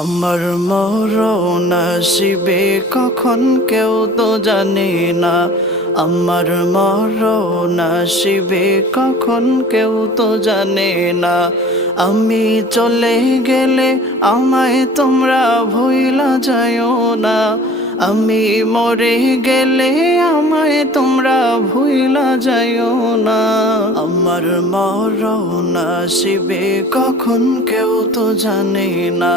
আমার মরণ শিবে কখন কেউ তো জানে না আমার মরণ শিবে কখন কেউ তো জানে না আমি চলে গেলে আমায় তোমরা ভুলা যায়ও না আমি মরে গেলে আমায় তোমরা ভুলা যায়ও না আমার মরণ শিবে কখন কেউ তো জানে না